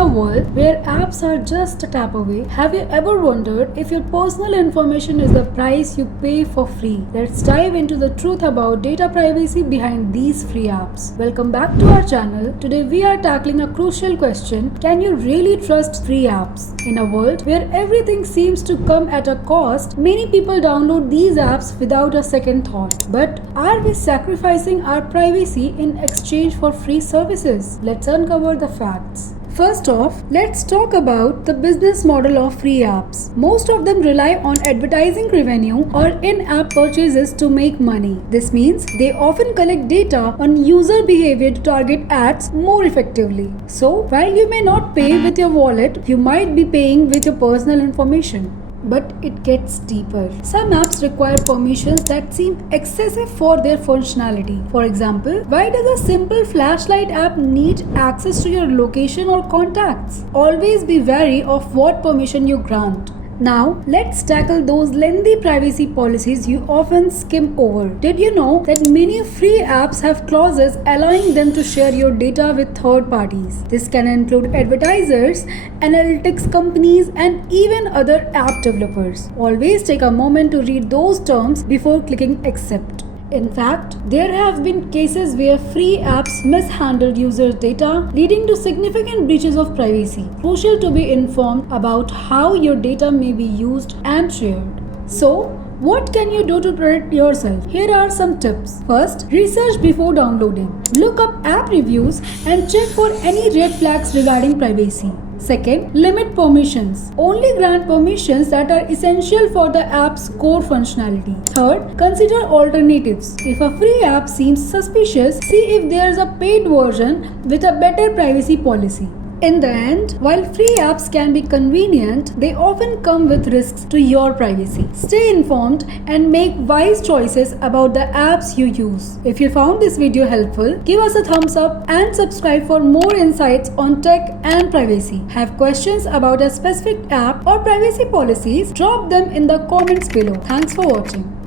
a world where apps are just a tap away, have you ever wondered if your personal information is the price you pay for free? Let's dive into the truth about data privacy behind these free apps. Welcome back to our channel. Today we are tackling a crucial question: can you really trust free apps? In a world where everything seems to come at a cost, many people download these apps without a second thought. But are we sacrificing our privacy in exchange for free services? Let's uncover the facts. First off, let's talk about the business model of free apps. Most of them rely on advertising revenue or in-app purchases to make money. This means they often collect data on user behavior to target ads more effectively. So, while you may not pay with your wallet, you might be paying with your personal information. But it gets deeper. Some apps require permissions that seem excessive for their functionality. For example, why does a simple flashlight app need access to your location or contacts? Always be wary of what permission you grant. Now, let's tackle those lengthy privacy policies you often skim over. Did you know that many free apps have clauses allowing them to share your data with third parties? This can include advertisers, analytics companies, and even other app developers. Always take a moment to read those terms before clicking accept. In fact, there have been cases where free apps mishandled users' data, leading to significant breaches of privacy. Crucial to be informed about how your data may be used and shared. So, what can you do to protect yourself? Here are some tips. First, research before downloading. Look up app reviews and check for any red flags regarding privacy. Second, limit permissions. Only grant permissions that are essential for the app's core functionality. Third, consider alternatives. If a free app seems suspicious, see if there is a paid version with a better privacy policy. In the end, while free apps can be convenient, they often come with risks to your privacy. Stay informed and make wise choices about the apps you use. If you found this video helpful, give us a thumbs up and subscribe for more insights on tech and privacy. Have questions about a specific app or privacy policies? Drop them in the comments below. Thanks for watching.